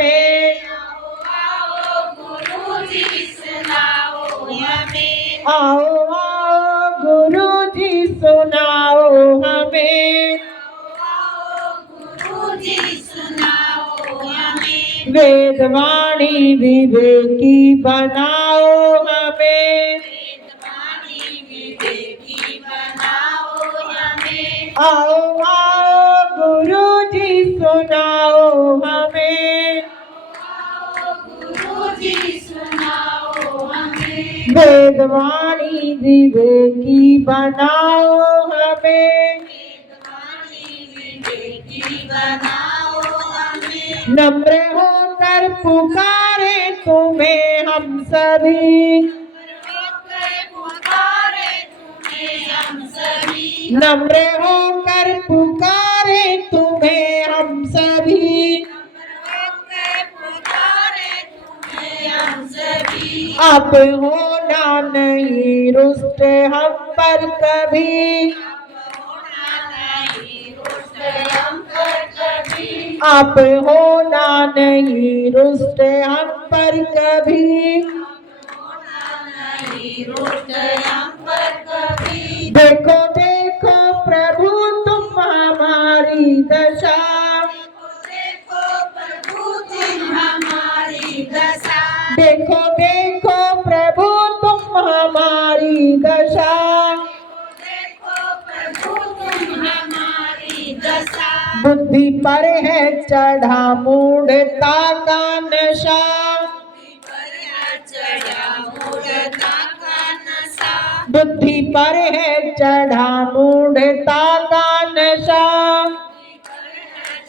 हमें। आओ गुरुजी सुनाओ हमें। आओ आओ गुरुजी सुनाओ हमें। आओ गुरुजी सुनाओ हमें। वेदवाणी विवेकी बनाओ हमें। वेदवाणी विवेकी बनाओ हमें। आओ आओ गुरुजी सुनाओ हमें। आओ गुरुजी सुनाओ हमें। वेदवाणी विवेकी बनाओ हमें। वेदवाणी विवेकी बनाओ हमें। नम्र होकर पुकारे तुम्हें हम सभी। होकर पुकारे तुम्हें हम सभी। नम्र होकर पुकारे तुम्हें हम सभी। होकर पुकारे तुम्हें हम सभी। अब होना नहीं रुष्ट हम पर कभी। अब होना नहीं रुष्ट हम पर कभी। देखो देखो प्रभु तुम हमारी दशा। देखो प्रभु तुम हमारी दशा। देखो देखो प्रभु तुम हमारी दशा। देखो प्रभु तुम हमारी दशा। बुद्धि पर है चढ़ा मूढ़ता का नशा। चढ़ा मूढ़ता का नशा। बुद्धि पर है चढ़ा मूढ़ता का नशा।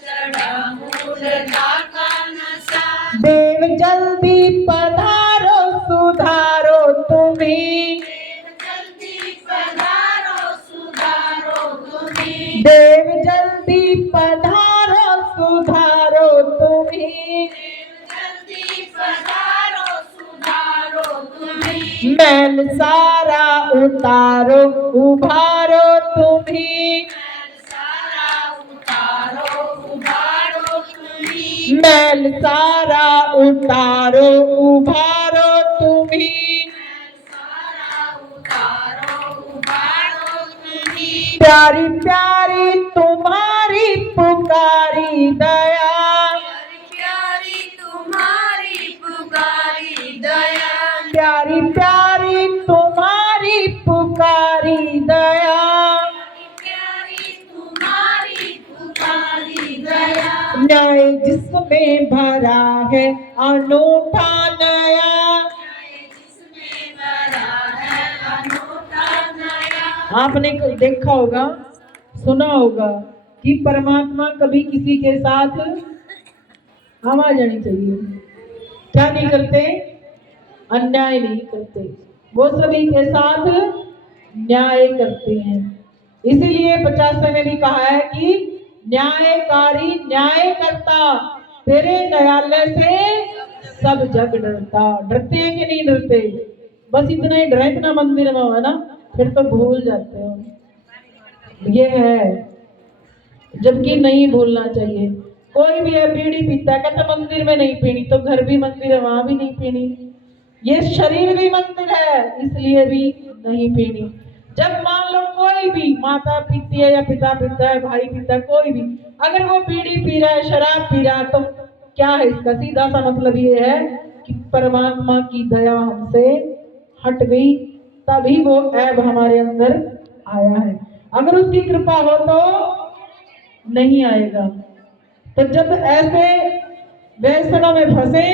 चढ़ा मूढ़ता का नशा। देव जल्दी पधारो सुधारो तुम्ही। जल्दी पधारो सुधारो तुम्हें। देव जल्दी पधारो सुधारो तुम्ही। जल्दी पधारो सुधारो तुम्हें। मैल सारा उतारो उभारो तुम्ही। सारा उतारो उभारो तुम्हें। मैल सारा उतारो उभारो तुम्ही। सारा उतारो उभारो तुम्हें। प्यारी प्यारी तुम्हारी पुकारी दया। प्यारी तुम्हारी पुकारी दया। प्यारी प्यारी तुम्हारी पुकारी दया। प्यारी तुम्हारी पुकारी दया। न्याय जिसमें भरा है अनूठा नया। जिसमें भरा है अनूठा नया। आपने देखा होगा सुना होगा कि परमात्मा कभी किसी के साथ हम आ जानी चाहिए क्या नहीं करते, अन्याय नहीं करते, वो सभी के साथ न्याय करते हैं। इसीलिए 50वें में भी कहा है कि न्यायकारी न्याय करता, तेरे न्यायालय से सब जग डरता। डरते हैं कि नहीं डरते? बस इतना ही डरे, इतना मंदिर में हो है ना, फिर तो भूल जाते हो। ये है, जबकि नहीं भूलना चाहिए। कोई भी है बीड़ी पीता है, कहता मंदिर में नहीं पीनी, तो घर भी मंदिर है वहां भी नहीं पीनी। ये शरीर भी मंदिर है, इसलिए भी नहीं पीनी। जब मान लो कोई भी माता पीती है या पिता पीता है, भाई पीता है, कोई भी अगर वो बीड़ी पी रहा है, शराब पी रहा है, तो क्या है इसका सीधा सा मतलब ये है कि परमात्मा की दया हमसे हट गई, तभी वो ऐब हमारे अंदर आया है। अगर उसकी कृपा हो तो नहीं आएगा। तो जब ऐसे व्यसनों में फंसे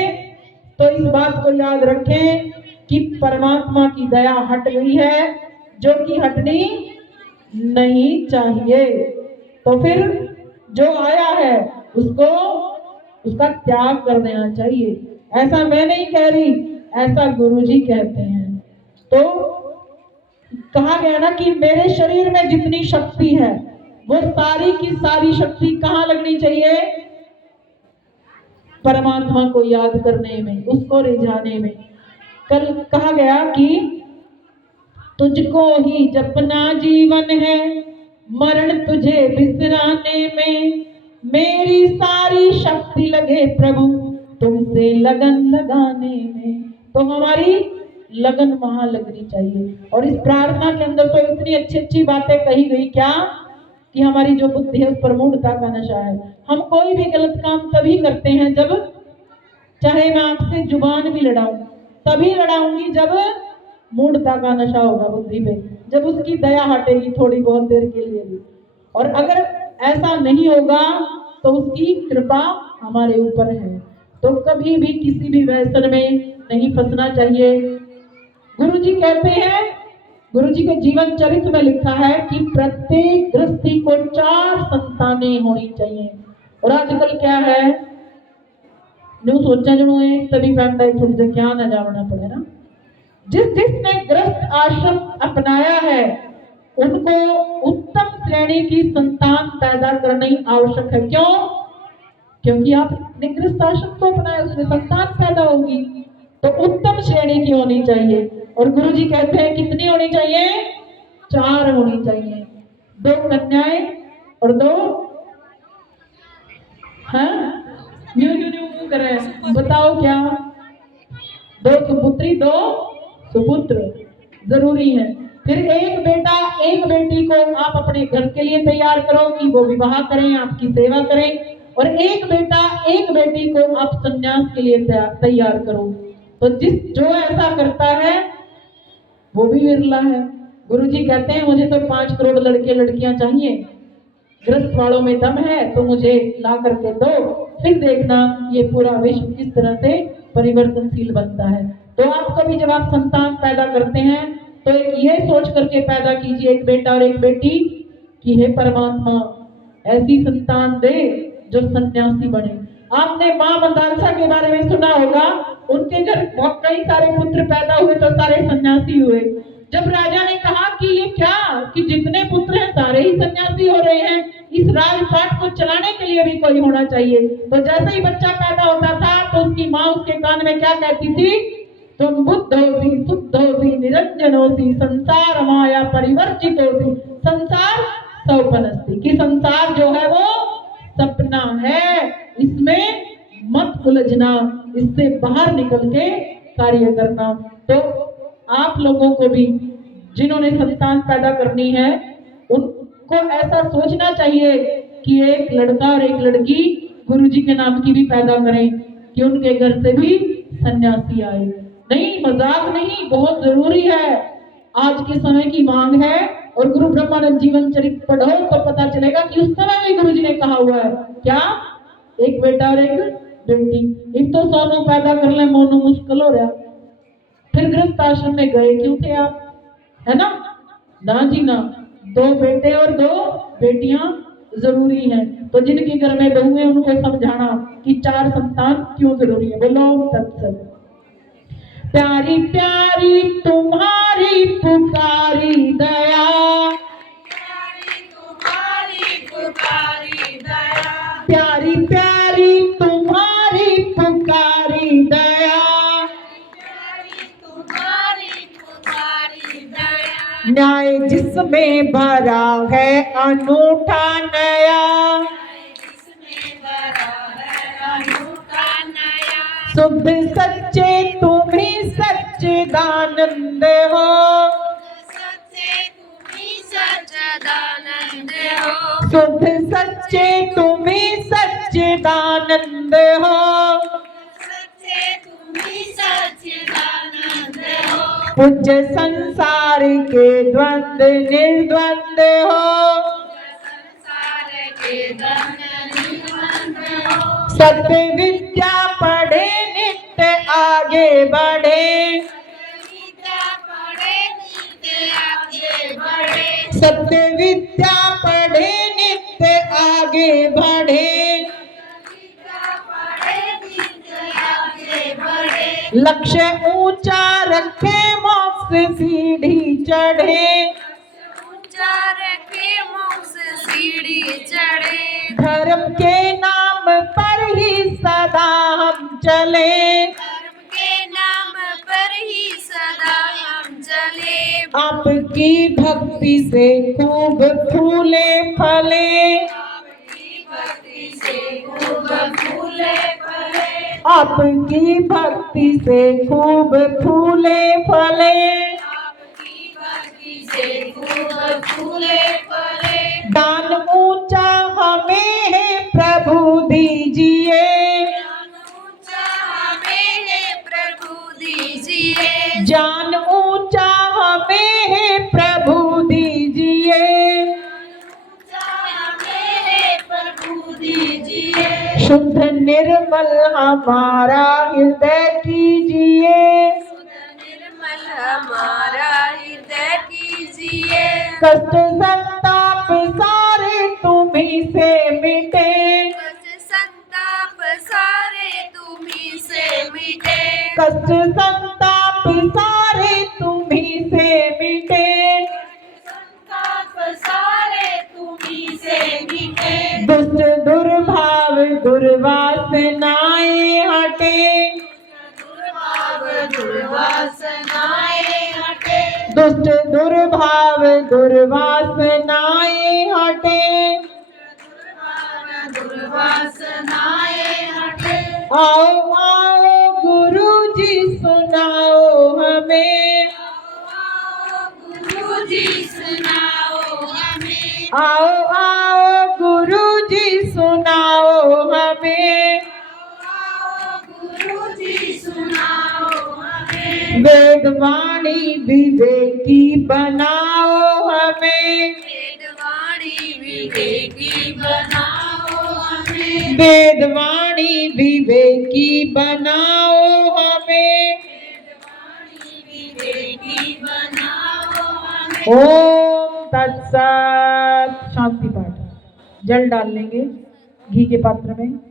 तो इस बात को याद रखें कि परमात्मा की दया हट गई है, जो कि हटनी नहीं चाहिए। तो फिर जो आया है उसको उसका त्याग कर देना चाहिए। ऐसा मैं नहीं कह रही, ऐसा गुरुजी कहते हैं। तो कहा गया ना कि मेरे शरीर में जितनी शक्ति है वो सारी की सारी शक्ति कहाँ लगनी चाहिए? परमात्मा को याद करने में, उसको रिझाने में। कल कहा गया कि तुझको ही जपना जीवन है, मरण तुझे बिसराने में। मेरी सारी शक्ति लगे प्रभु तुमसे लगन लगाने में। तो हमारी लगन वहां लगनी चाहिए। और इस प्रार्थना के अंदर तो इतनी अच्छी अच्छी बातें कही गई, क्या कि हमारी जो बुद्धि है उस पर मूढ़ता का नशा है। हम कोई भी गलत काम तभी करते हैं जब, चाहे मैं आपसे जुबान भी लड़ाऊं तभी लड़ाऊंगी जब मूढ़ता का नशा होगा बुद्धि पे, जब उसकी दया हटेगी थोड़ी बहुत देर के लिए भी। और अगर ऐसा नहीं होगा तो उसकी कृपा हमारे ऊपर है। तो कभी भी किसी भी व्यसन में नहीं फंसना चाहिए। गुरु जी कहते हैं, गुरु जी के जीवन चरित्र में लिखा है कि प्रत्येक गृहस्थी को 4 संतानें होनी चाहिए। और आजकल क्या है, जो सोचा जो है तभी पैदा है, थोड़ी देर क्या न जावना पड़े ना। जिसने गृहस्थ आश्रम अपनाया है उनको उत्तम श्रेणी की संतान पैदा करनी आवश्यक है। क्यों? क्योंकि आपने गृहस्थ आश्रम को अपनाया, उसमें संतान पैदा होगी तो उत्तम श्रेणी की होनी चाहिए। और गुरु जी कहते हैं कितनी होनी चाहिए? 4 होनी चाहिए। 2 कन्याएं और 2 न्यू करे, बताओ क्या? 2 सुपुत्री 2 सुपुत्र जरूरी है। फिर 1 बेटा 1 बेटी को आप अपने घर के लिए तैयार करो कि वो विवाह करें, आपकी सेवा करें। और 1 बेटा 1 बेटी को आप संन्यास के लिए तैयार करो। तो जो ऐसा करता है वो भी विरला है। गुरुजी कहते हैं मुझे तो 5 करोड़ लड़के लड़कियां चाहिए, गृहस्थ वालों में दम है तो मुझे ला करके दो, फिर देखना ये पूरा विश्व किस तरह से परिवर्तनशील बनता है। तो आप कभी जब आप संतान पैदा करते हैं तो एक ये सोच करके पैदा कीजिए, 1 बेटा और 1 बेटी, कि हे परमात्मा ऐसी संतान दे जो सन्यासी बने। आपने मां मंदालसा के बारे में सुना होगा, उनके घर बहुत कई सारे पुत्र पैदा हुए तो सारे सन्यासी हुए। जब राजा ने कहा कि ये क्या, कि जितने पुत्र हैं सारे ही सन्यासी हो रहे हैं, इस राजपाट को चलाने के लिए भी कोई होना चाहिए। तो जैसे ही बच्चा पैदा होता था तो उसकी माँ उसके कान में क्या कहती थी? तुम बुद्धोसी शुद्धोसी निरंजनोसी संसार माया परिवर्जितोसी। संसार सौपनस्ति, कि संसार जो है वो सपना है, इसमें मत उलझना, इससे बाहर निकल के कार्य करना। तो आप लोगों को भी जिन्होंने संतान पैदा करनी है उनको ऐसा सोचना चाहिए कि एक लड़का और एक लड़की गुरुजी के नाम की भी पैदा करें, कि उनके घर से भी सन्यासी आए। नहीं, मजाक नहीं, बहुत जरूरी है, आज के समय की मांग है। और गुरु ब्रह्मानंद जीवन चरित्र पढ़ो तो पता चलेगा कि उस समय में गुरुजी ने कहा हुआ है क्या? 1 बेटा और 1 बेटी। एक तो सोनू पैदा कर ले, मोनू मुश्किल हो रहा। फिर गृहस्थ आश्रम में गए क्यों थे आप? है ना? ना जी ना, 2 बेटे और 2 बेटियां जरूरी हैं। तो जिनके घर में बहू है उनको समझाना कि 4 संतान क्यों जरूरी है। बोलो तत्सत। प्यारी प्यारी तुम्हारी पुकारी दया, प्यारी तुम्हारी पुकारी दया, प्यारी प्यारी तुम्हारी पुकारी दया, प्यारी तुम्हारी पुकारी दया, न्याय जिसमें भरा है अनूठा नया, जिसमें भरा है अनूठा नया, शुद्ध सच्चे तुम ही सच्चिदानंद हो, सच्चे तुम ही सच्चिदानंद हो, शुद्ध सच्चे तुम ही सच्चिदानंद हो, सच्चे तुम ही सच्चिदानंद हो, पूज्य संसार के द्वंद निर्द्वंद हो, संसार के द्वंद निर्द्वंद हो, सत्य विद्या पढ़े नित्य आगे बढ़े, विद्या पढ़े नित्य आगे बढ़े, सत्य विद्या पढ़े नित्य आगे बढ़े, विद्या पढ़े नित्य आगे बढ़े, लक्ष्य ऊंचा रखे मोक्ष सीढ़ी चढ़े, ऊंचा रखे मोक्ष सीढ़ी चढ़े, धर्म के नाम पर ही सदा हम चले, धर्म के नाम पर ही सदा हम चले, आपकी भक्ति से खूब फूले फले, आपकी भक्ति से खूब फूले फले, आपकी भक्ति से खूब फूले फले, आपकी भक्ति से खूब फूले फले, दान ऊंचा हमें है प्रभु दीजिए, ज्ञान ऊंचा हमें है प्रभु दीजिए, ज्ञान ऊंचा हमें है प्रभु दीजिए, ऊंचा हमें है प्रभु दीजिए, शुद्ध निर्मल हमारा हृदय कीजिए, शुद्ध निर्मल हमारा हृदय कीजिए, कष्ट संताप सारे तुम्हीं से मिटे, कष्ट संताप सारे तुम्हीं से मिटे, कष्ट संताप सारे तुम्हीं से मिटे, संताप सारे तुम्हीं से मिटे, दुष्ट दुर्भाव दुर्वासनाएं हटे, दुर्भाव दुर्वासनाएं हटे, दुष्ट दुर्भाव दुर्वासनाएं हटे, दुर्भाव दुर्वासनाएं हटे, आओ आओ गुरु जी सुनाओ हमें, गुरु जी सुनाओ हमें, आओ आओ गुरु जी सुनाओ हमें, गुरु जी सुनाओ हमें, वेदवाणी विवेकी बनाओ हमें, वेदवाणी विवेकी बनाओ हमें, वेदवाणी विवेकी बनाओ हमें, वेदवाणी विवेकी बनाओ हमें। ओम तत्सत। शांति पाठ। जल डाल लेंगे घी के पात्र में।